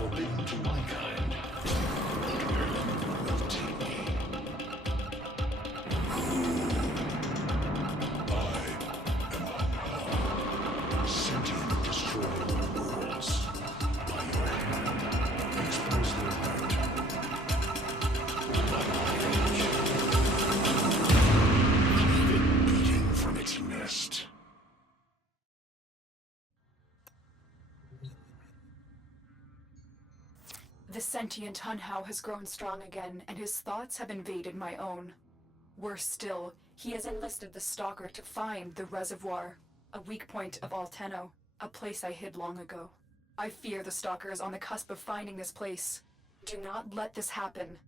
forbidden to my kind. Will take me. Sentient destroying worlds. By your hand, expose their heart. By my edge, leave it beating from its nest. The sentient Hunhao has grown strong again, and his thoughts have invaded my own. Worse still, he has enlisted the Stalker to find the reservoir, a weak point of Alteno, a place I hid long ago. I fear the Stalker is on the cusp of finding this place. Do not let this happen.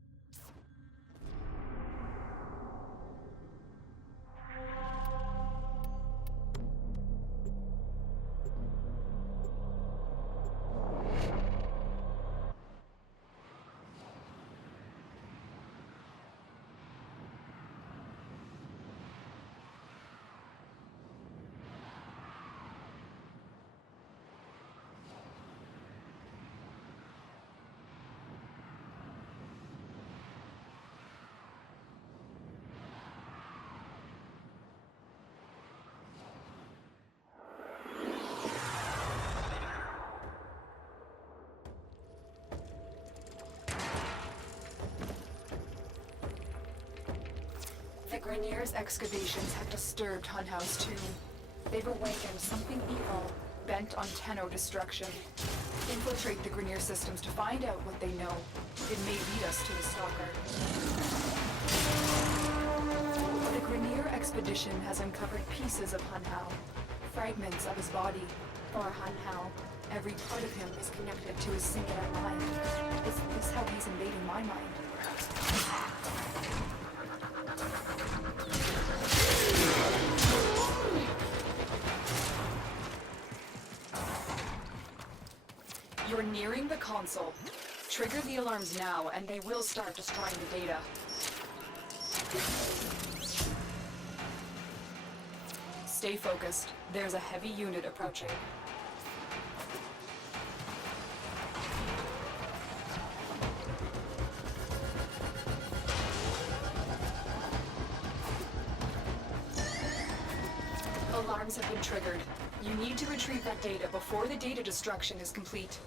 The Grineer's excavations have disturbed Hunhao's tomb. They've awakened something evil, bent on Tenno destruction. Infiltrate the Grineer systems to find out what they know. It may lead us to the Stalker. The Grineer expedition has uncovered pieces of Hunhao, fragments of his body. For Hunhao, every part of him is connected to his singular mind. Is this how he's invading my mind? You're nearing the console. Trigger the alarms now, and they will start destroying the data. Stay focused. There's a heavy unit approaching. Alarms have been triggered. You need to retrieve that data before the data destruction is complete.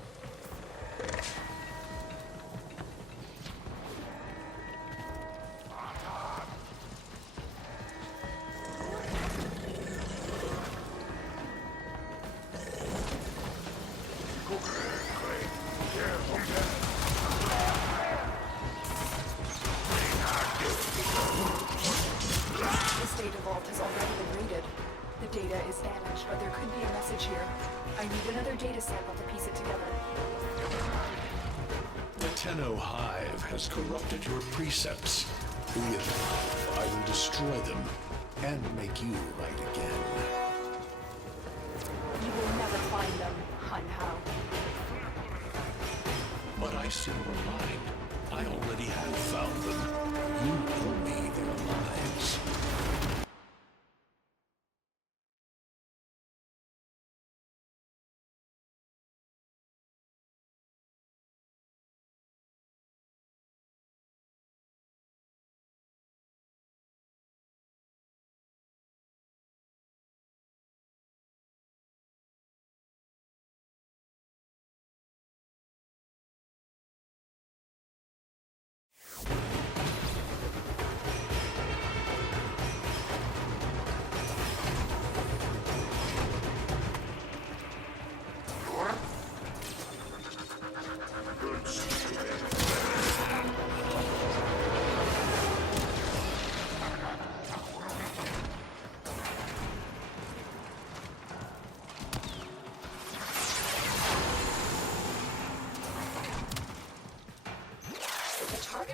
This data vault has already been raided. The data is damaged, but there could be a message here. I need another data sample to piece it together. The Tenno Hive has corrupted your precepts. With love, I will destroy them and make you right again. You will never find them, Hunhao. But I silver lined. I already have found them. You owe me their lives.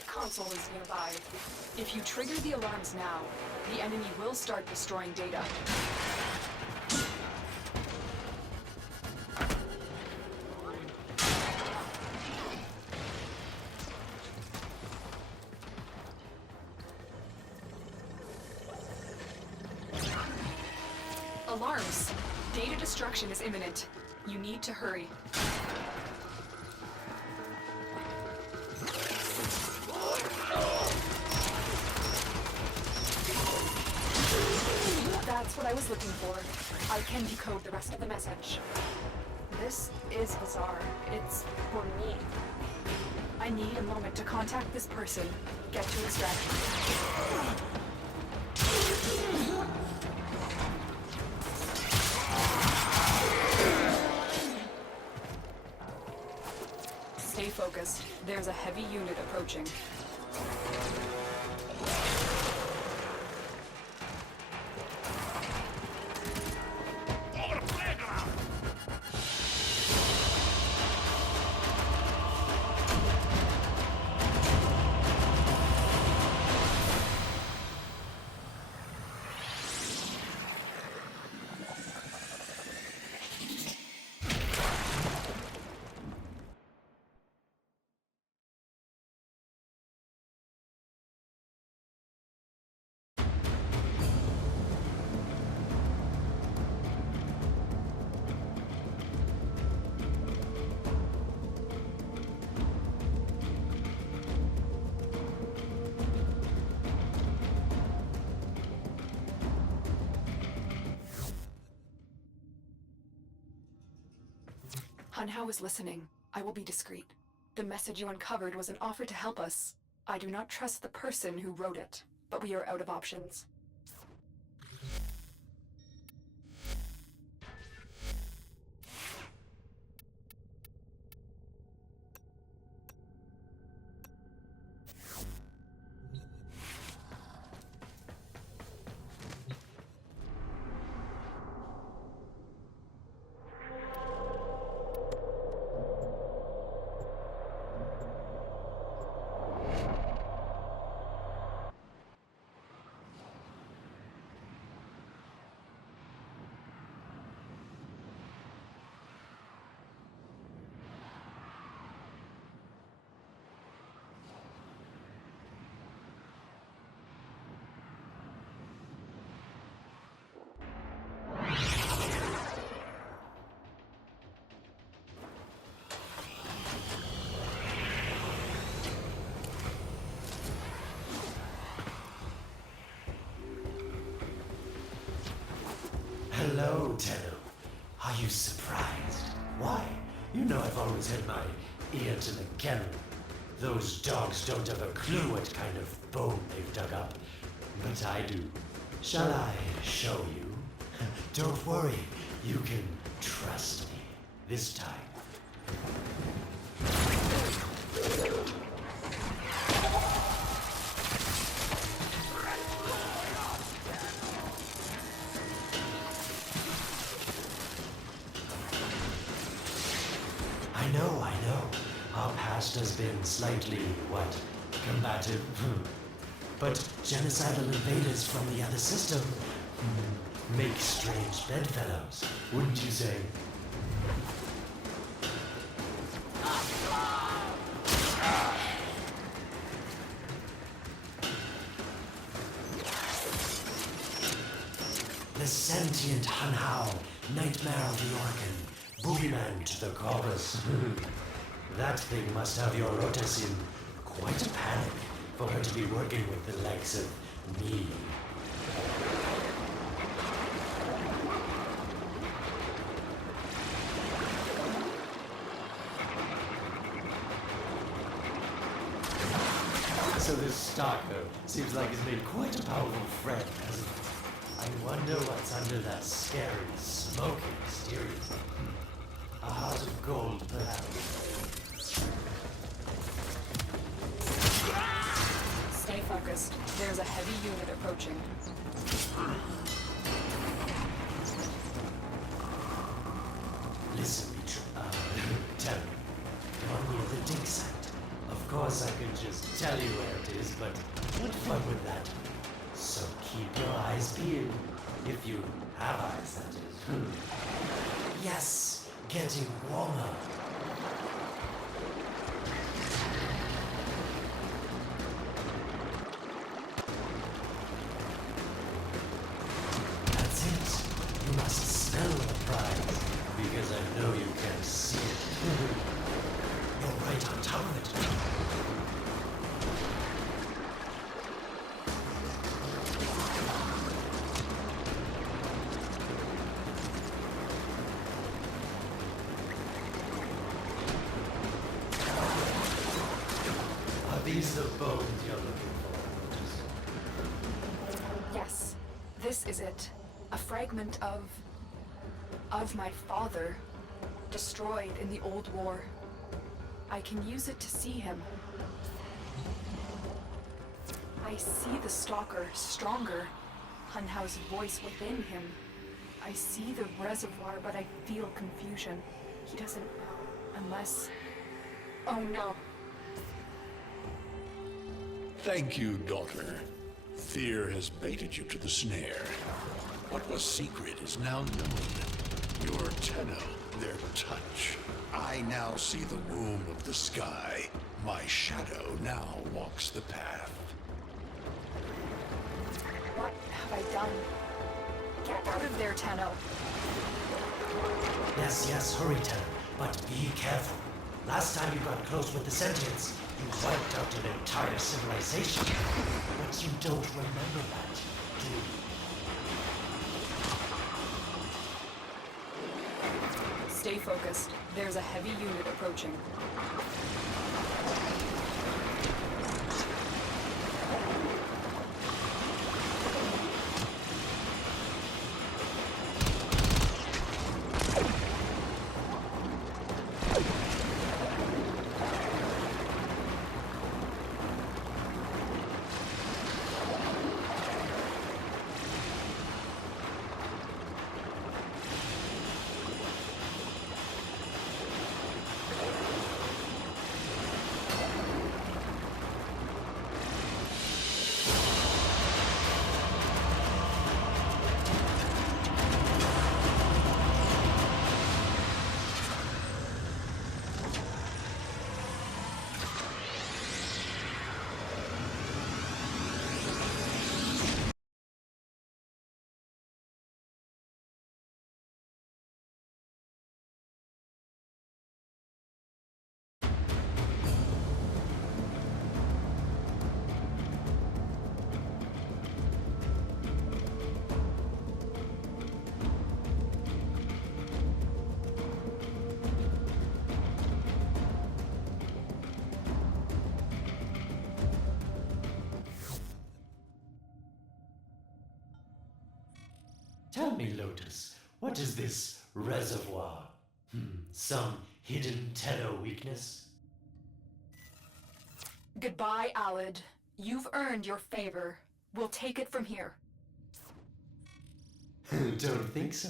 Console is nearby. If you trigger the alarms now, the enemy will start destroying data. Alarms! Data destruction is imminent. You need to hurry. That's what I was looking for. I can decode the rest of the message. This is bizarre. It's for me. I need a moment to contact this person, get to extraction. Stay focused. There's a heavy unit approaching. Hunhao is listening. I will be discreet. The message you uncovered was an offer to help us. I do not trust the person who wrote it, but we are out of options. Hello, Tenno. Are you surprised? Why? You know I've always had my ear to the kennel. Those dogs don't have a clue what kind of bone they've dug up. But I do. Shall I show you? Don't worry. You can trust me. This time. I know. Our past has been slightly, combative. But genocidal invaders from the other system make strange bedfellows, wouldn't you say? The sentient Hunhao, nightmare of the organ, boogeyman to the corpus. That thing must have your Rotas in quite a panic for her to be working with the likes of me. So this stalker seems like he's made quite a powerful friend, hasn't he? I wonder what's under that scary, smoky exterior. A heart of gold, perhaps. Stay focused. There's a heavy unit approaching. Listen, tell me. You're near the dig site. Of course I could just tell you where it is, but what fun would that be? So keep your eyes peeled. If you have eyes, that is. Yes, getting warmer. That's it. You must smell the prize, because I know you can see it. You're right on top of it. bones you're looking for, Lotus? Yes, this is it. A fragment of my father, destroyed in the old war. I can use it to see him. I see the stalker stronger, Hunhow's voice within him. I see the reservoir, but I feel confusion. He doesn't know, unless... Oh no. Thank you, daughter. Fear has baited you to the snare. What was secret is now known. Your Tenno, their touch. I now see the womb of the sky. My shadow now walks the path. What have I done? Get out of there, Tenno. Yes, hurry, Tenno, but be careful. Last time you got close with the sentients, you wiped out an entire civilization. But you don't remember that, do you? Stay focused. There's a heavy unit approaching. Tell me, Lotus, what is this reservoir? Some hidden Tenno weakness? Goodbye, Alid. You've earned your favor. We'll take it from here. Don't think so.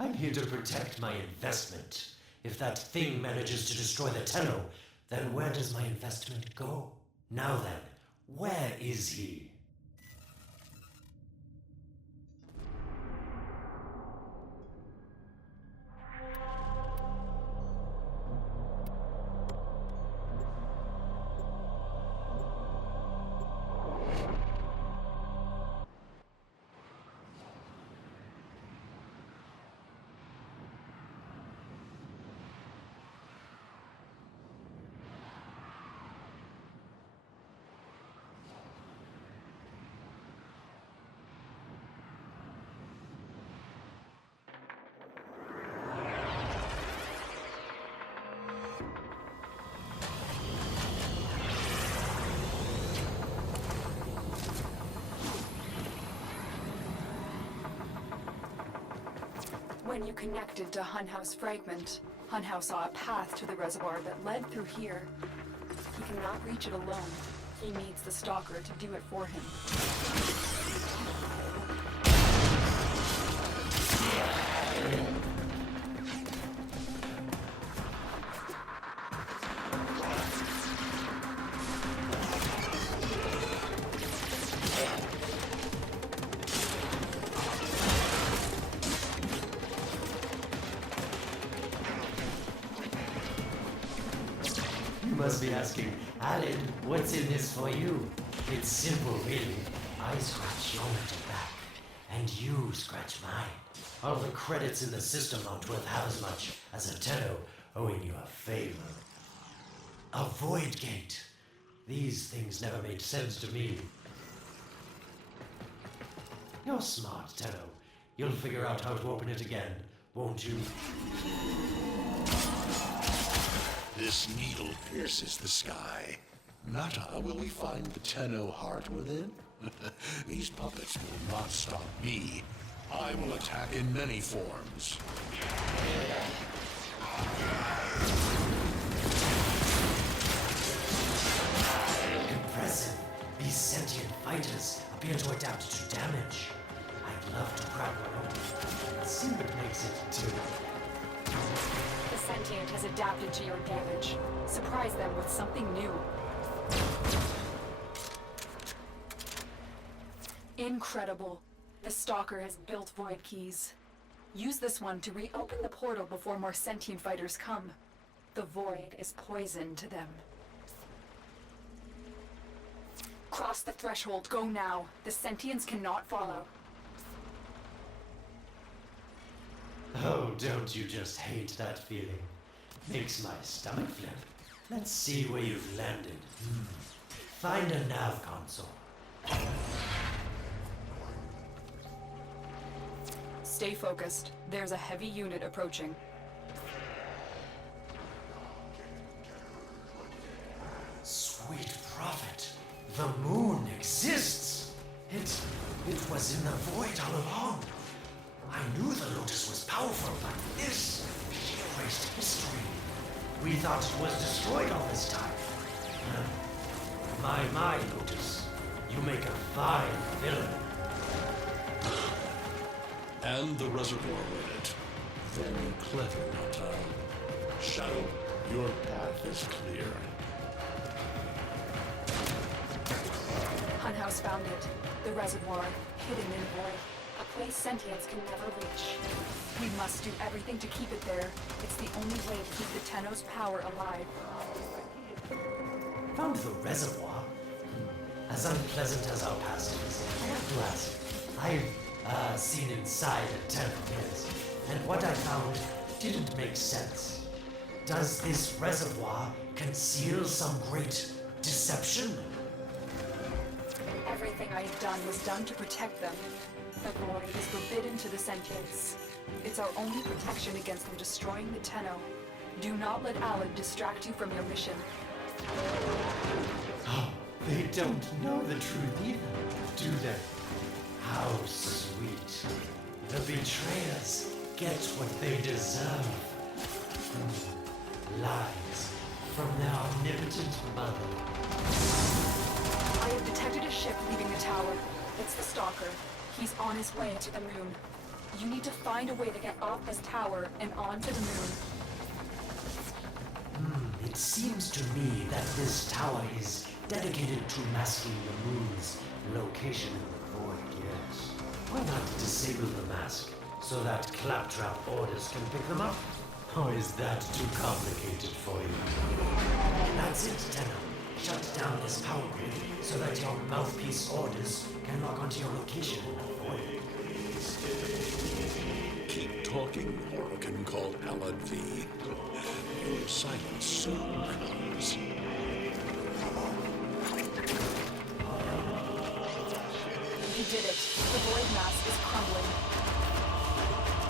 I'm here to protect my investment. If that thing manages to destroy the Tenno, then where does my investment go? Now then, where is he? When you connected to Hunhow's fragment, Hunhow saw a path to the reservoir that led through here. He cannot reach it alone. He needs the Stalker to do it for him. You must be asking, Alan, what's in this for you? It's simple, really. I scratch your little back, and you scratch mine. All the credits in the system aren't worth half as much as a Tenno owing you a favor. A void gate. These things never made sense to me. You're smart, Tenno. You'll figure out how to open it again, won't you? This needle pierces the sky. Nata, will we find the Tenno heart within? These puppets will not stop me. I will attack in many forms. Impressive. These sentient fighters appear to adapt to damage. I'd love to grab one open and see what makes it too. The sentient has adapted to your damage. Surprise them with something new. Incredible. The Stalker has built void keys. Use this one to reopen the portal before more sentient fighters come. The void is poison to them. Cross the threshold. Go now. The sentients cannot follow. Oh, don't you just hate that feeling? Makes my stomach flip. Let's see where you've landed. Find a nav console. Stay focused. There's a heavy unit approaching. Sweet prophet, the moon exists. It was in the void all along. I knew the Lotus was powerful, but this erased history. We thought it was destroyed all this time. My Lotus, you make a fine villain. And the reservoir with it. Very clever, Nata. Shadow, your path is clear. Hunhouse found it. The reservoir, hidden in the void. A place sentients can never reach. We must do everything to keep it there. It's the only way to keep the Tenno's power alive. Found the reservoir? As unpleasant as our past is, I have to ask. I've seen inside a Tenno is, and what I found didn't make sense. Does this reservoir conceal some great deception? Everything I have done was done to protect them. The void is forbidden to the sentients. It's our only protection against them destroying the Tenno. Do not let Alad distract you from your mission. Oh, they don't know the truth either, do they? How sweet. The betrayers get what they deserve. Lies from their omnipotent mother. I have detected a ship leaving the tower. It's the Stalker. He's on his way to the moon. You need to find a way to get off this tower and onto the moon. It seems to me that this tower is dedicated to masking the moon's location in the void, yes. Why not disable the mask so that claptrap orders can pick them up? Or is that too complicated for you? That's it, Tenno. Shut down this power grid so that your mouthpiece orders can log onto your location in the void. Keep talking, Hurricane called Alad V. Your silence soon comes. You did it. The void mask is crumbling.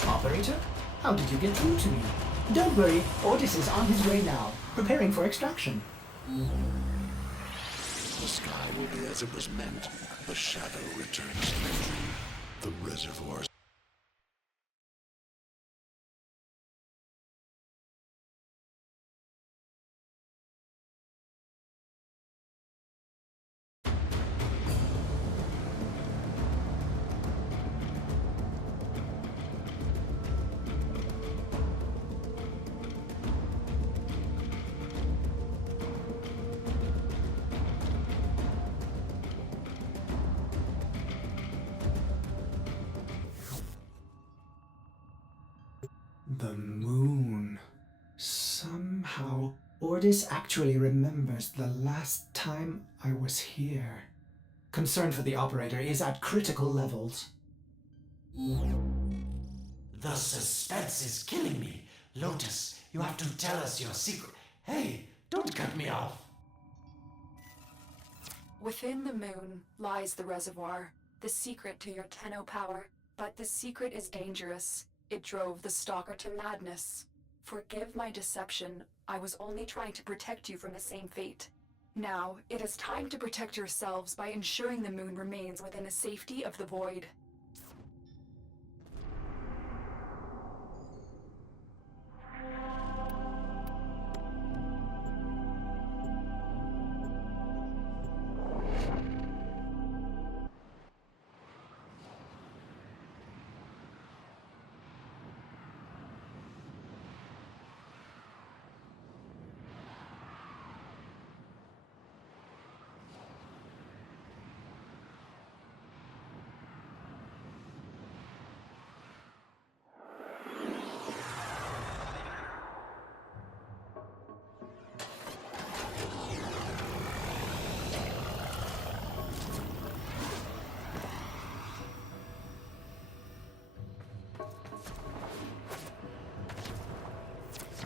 Operator? How did you get through to me? Don't worry, Otis is on his way now, preparing for extraction. The sky will be as it was meant. The shadow returns to entry. The reservoir. The moon. Somehow, Ordis actually remembers the last time I was here. Concern for the operator is at critical levels. The suspense is killing me. Lotus, you have to tell us your secret. Hey, don't cut me off. Within the moon lies the reservoir, the secret to your Tenno power. But the secret is dangerous. It drove the Stalker to madness. Forgive my deception. I was only trying to protect you from the same fate. Now, it is time to protect yourselves by ensuring the moon remains within the safety of the void.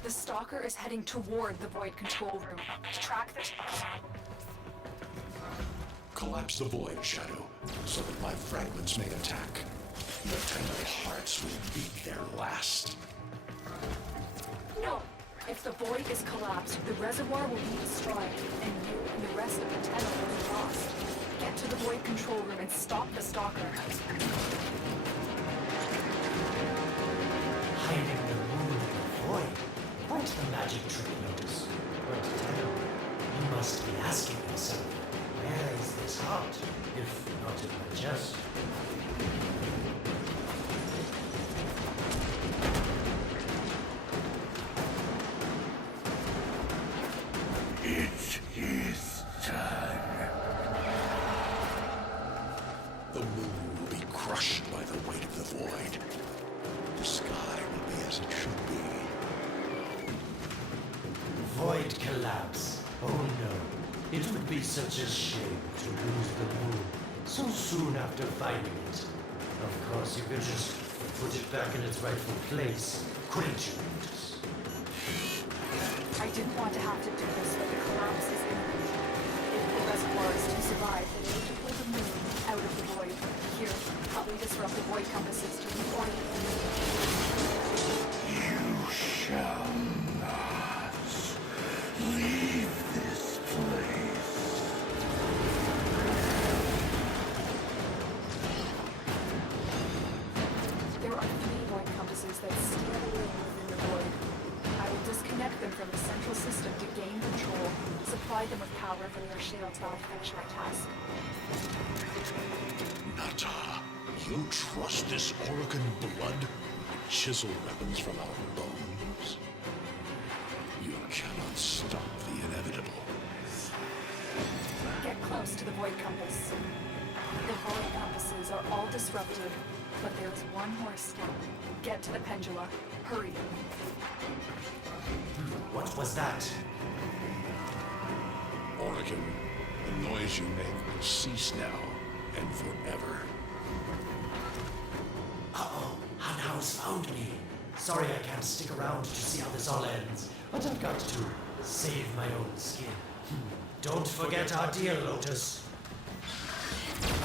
The Stalker is heading toward the Void control room. Track the... Collapse the void, Shadow, so that my fragments may attack. Your tender hearts will beat their last. No! If the Void is collapsed, the reservoir will be destroyed, and you and the rest of the Tenno will be lost. Get to the Void control room and stop the Stalker. Hiding the moon in the void. Quite the magic trick, Lotus. But Tenno, you must be asking yourself, where is this heart, if not in my chest? It is time. The moon will be crushed by the weight of the void. The sky will be as it should be. Void collapse. Oh no. It would be such a shame to lose the moon so soon after finding it. Of course, you could just put it back in its rightful place, couldn't you, Lotus? I didn't want to have to do this, but the collapse is imminent. If the reservoir is to survive, then we need to pull the moon out of the void. Here, help me disrupt the void compasses to reorient the moon. You shall not leave this place. There are 3 void compasses that steer the moon within the void. I will disconnect them from the central system to gain control, supply them with power for their shields while I finish my task. Nata, you trust this Orokin blood? Chisel weapons from our bones? You cannot stop the inevitable. Get close to the void compass. The void compasses are all disrupted, but there is one more step. Get to the pendula. Hurry. What was that? Orokin, the noise you make will cease now and forever. Uh-oh, Hanhouse found me. Sorry I can't stick around to see how this all ends, but I've got to save my own skin. Don't forget our deal, Lotus.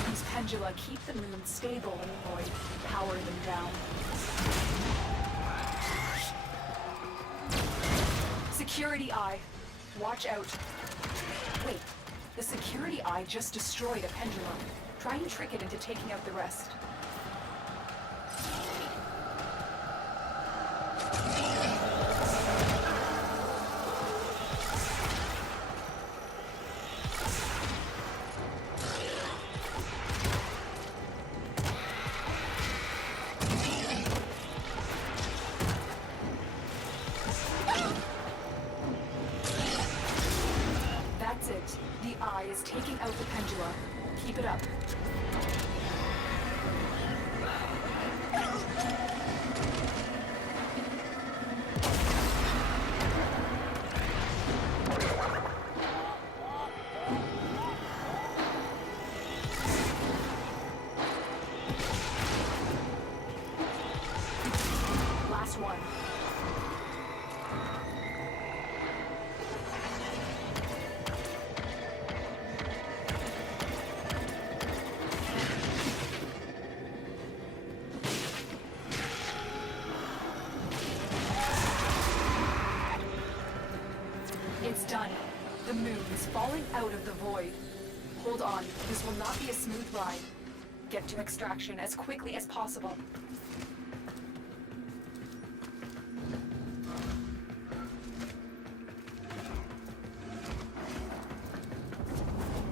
These pendula keep the moon stable in the void, power them down. Security eye. Watch out. Wait, the security eye just destroyed a pendulum. Try and trick it into taking out the rest. That's it. The eye is taking out the pendula. Keep it up. Last one. It's done. The moon is falling out of the void. Hold on, this will not be a smooth ride. Get to extraction as quickly as possible.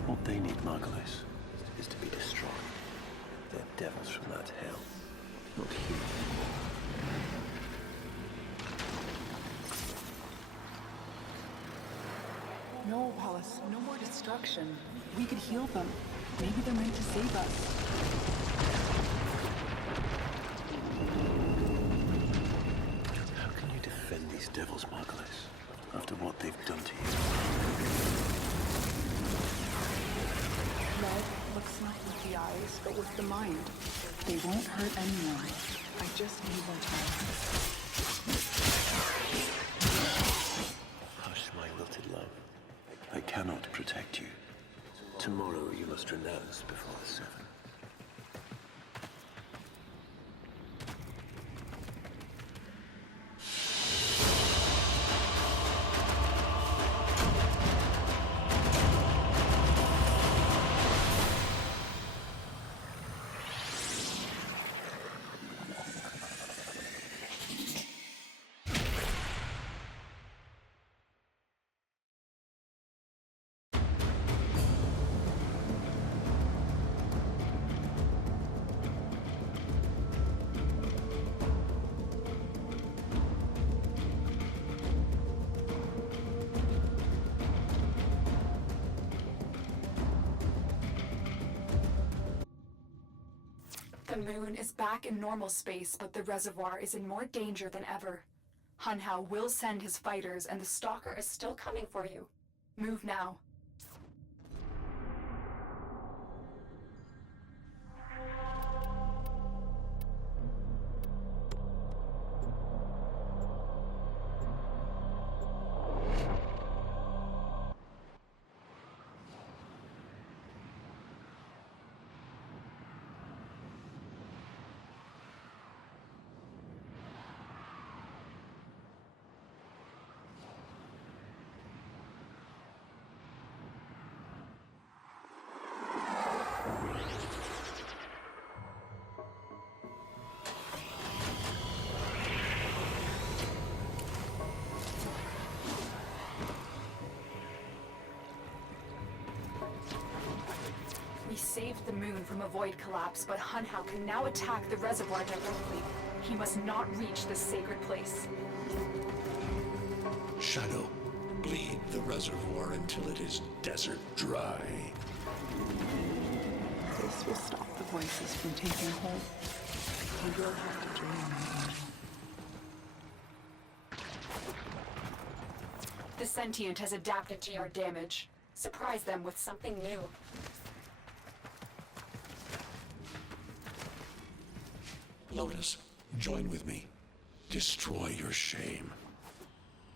What they need, Margulis, is to be destroyed. They're devils from that hell, not human. No, Wallace, no more destruction. We could heal them. Maybe they're meant to save us. How can you defend these devils, Margulis, after what they've done to you? Red looks not with the eyes, but with the mind. They won't hurt anyone. I just need them to Hush, my wilted love. I cannot protect you. Tomorrow you must renounce before the seven. The moon is back in normal space, but the reservoir is in more danger than ever. Hunhao will send his fighters, and the Stalker is still coming for you. Move now. We saved the moon from a void collapse, but Hunhao can now attack the reservoir directly. He must not reach this sacred place. Shadow, bleed the reservoir until it is desert dry. This will stop the voices from taking hold. We will have to dream. The sentient has adapted to your damage. Surprise them with something new. Lotus, join with me. Destroy your shame.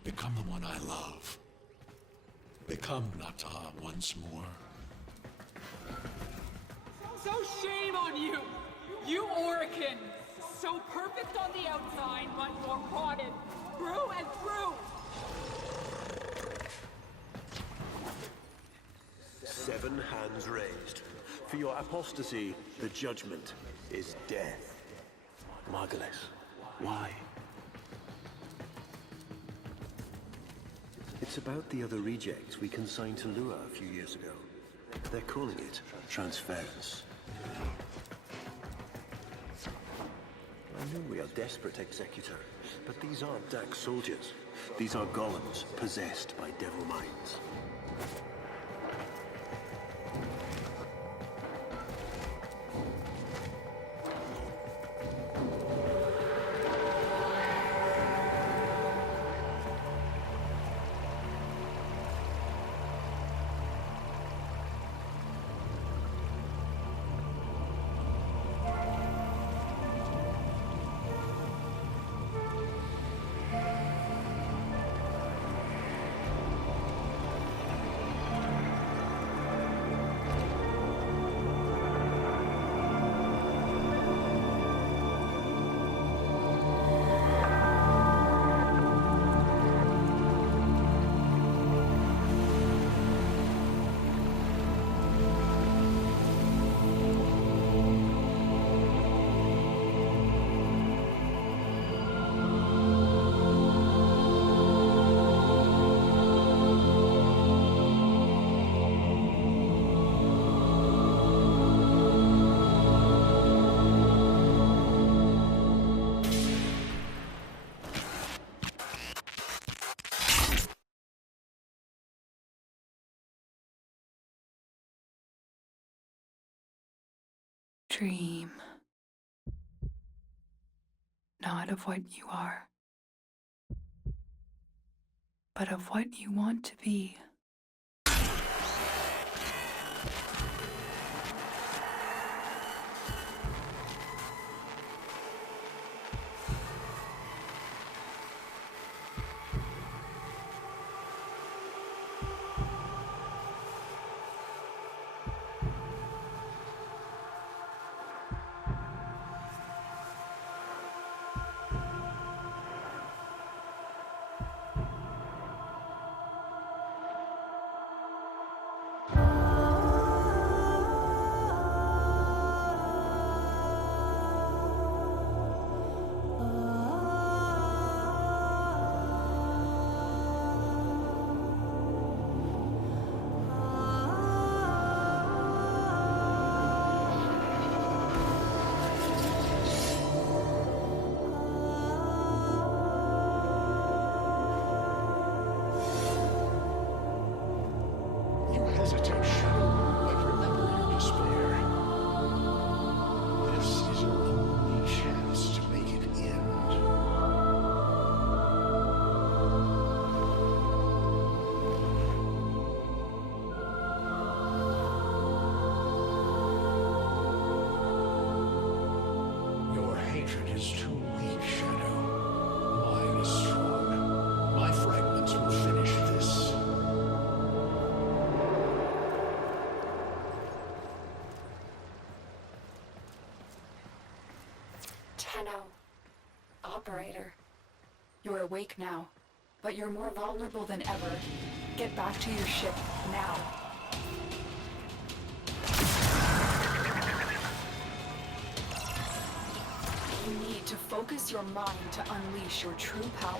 Become the one I love. Become Nata once more. So shame on you! You Orican! So perfect on the outside, but you're rotted through and through! Seven hands raised. For your apostasy, the judgment is death. Margulis, why? It's about the other rejects we consigned to Lua a few years ago. They're calling it transference. I know we are desperate, Executor, but these aren't Dax soldiers. These are golems possessed by devil minds. dream. Not of what you are, but of what you want to be. You hesitate, Shadow, but remember your despair. This is your only chance to make it end. Your hatred is too weak, Shadow. Mine is strong. My fragments will finish this. Tenno. Operator. You're awake now, but you're more vulnerable than ever. Get back to your ship, now. You need to focus your mind to unleash your true power.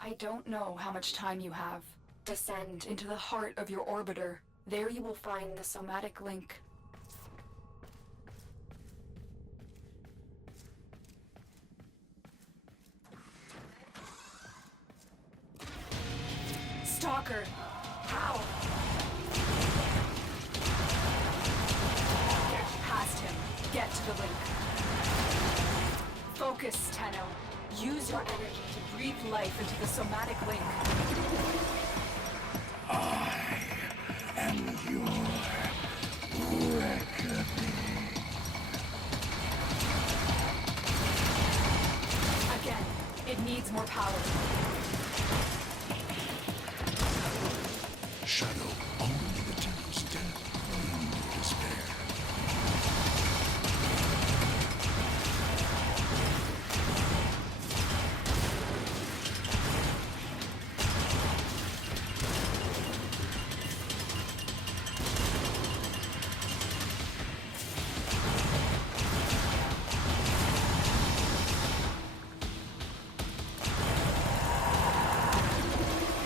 I don't know how much time you have. Descend into the heart of your orbiter. There you will find the somatic link. Stalker! How? Get past him. Get to the link. Focus, Tenno. Use your energy to breathe life into the somatic link. I am your reckoning. Again, it needs more power. Shadow, only the Temple's death bring you despair.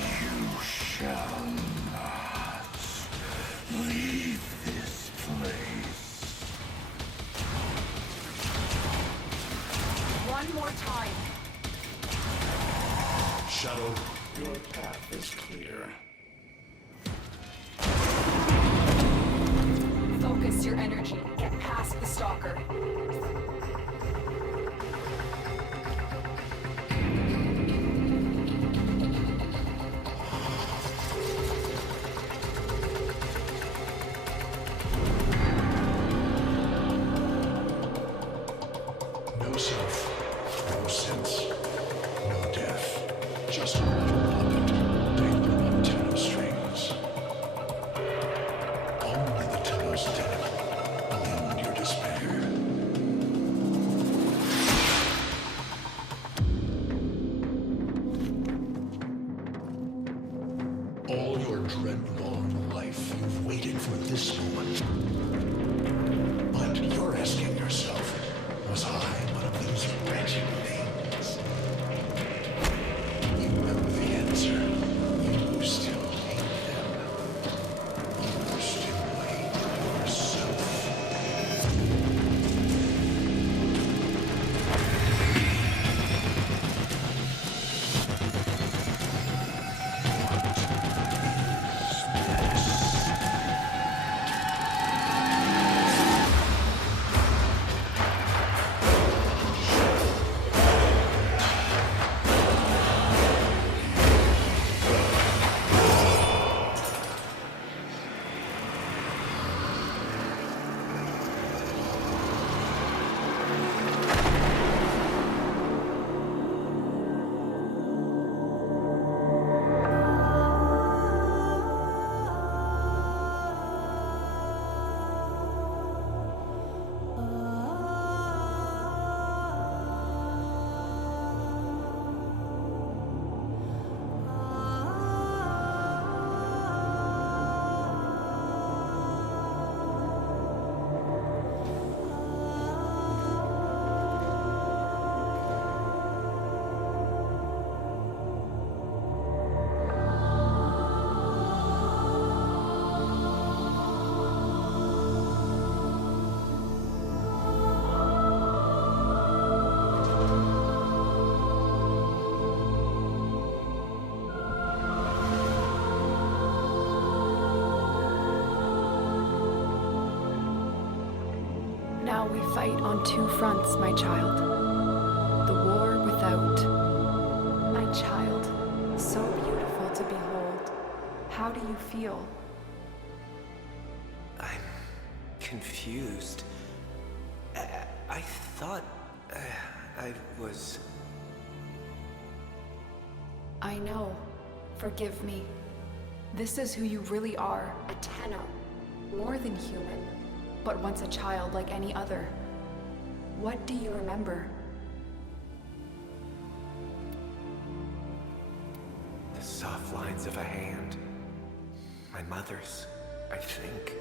You shall not mine. Shadow, your path is clear. Focus your energy. Get past the stalker. No self, no sense, no death. Just a metal puppet dangling on Tenno strings. Only the Tenno's dead will end your despair. All your dread-long life, you've waited for this moment. But you're asking yourself, was I one of these wretched things? You know the answer. You still hate them. You still hate yourself. Now we fight on two fronts, my child. The war without. My child, so beautiful to behold. How do you feel? I'm confused. I thought I was... I know. Forgive me. This is who you really are, a Tenno. More than human, but once a child like any other. What do you remember? The soft lines of a hand. My mother's, I think.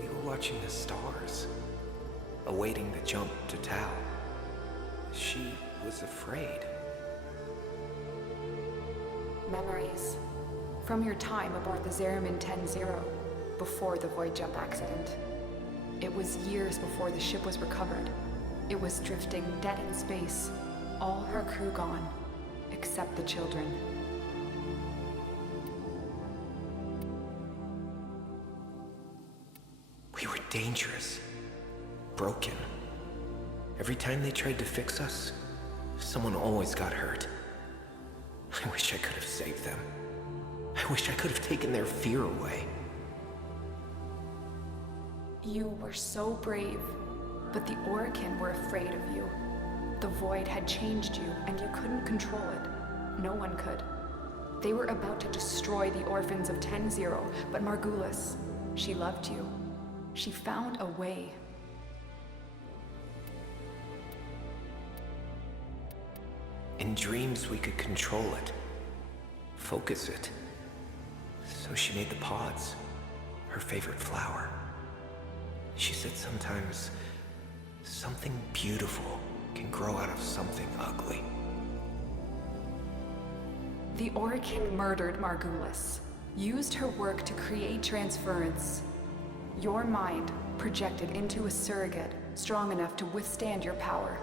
We were watching the stars, awaiting the jump to Tau. She was afraid. Memories. From your time aboard the Zeramin 10-0, before the void jump accident. It was years before the ship was recovered. It was drifting dead in space. All her crew gone, except the children. We were dangerous. Broken. Every time they tried to fix us, someone always got hurt. I wish I could have saved them. I wish I could have taken their fear away. You were so brave, but the Orokin were afraid of you. The Void had changed you, and you couldn't control it. No one could. They were about to destroy the orphans of 10-0, but Margulis, she loved you. She found a way. In dreams, we could control it. Focus it. So she made the pods. Her favorite flower. She said sometimes something beautiful can grow out of something ugly. The Orokin murdered Margulis, used her work to create transference. Your mind projected into a surrogate strong enough to withstand your power.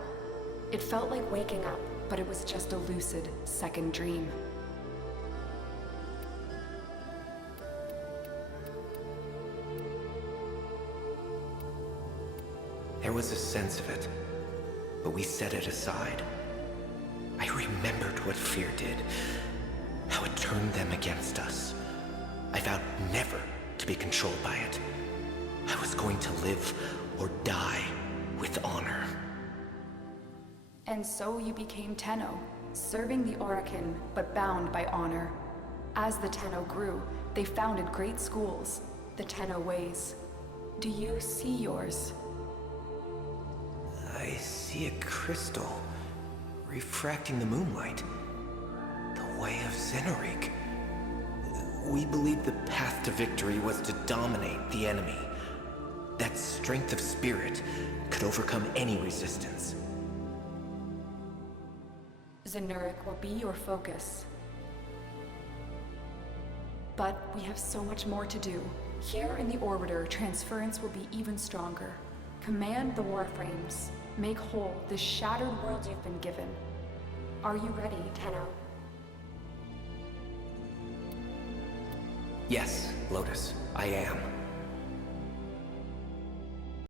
It felt like waking up, but it was just a lucid second dream. There was a sense of it, but we set it aside. I remembered what fear did, how it turned them against us. I vowed never to be controlled by it. I was going to live or die with honor. And so you became Tenno, serving the Orokin, but bound by honor. As the Tenno grew, they founded great schools, the Tenno ways. Do you see yours? I see a crystal refracting the moonlight. The way of Zenerik. We believed the path to victory was to dominate the enemy. That strength of spirit could overcome any resistance. Zenerik will be your focus. But we have so much more to do. Here in the Orbiter, transference will be even stronger. Command the Warframes. Make whole the shattered world you've been given. Are you ready, Tenno? Yes, Lotus, I am.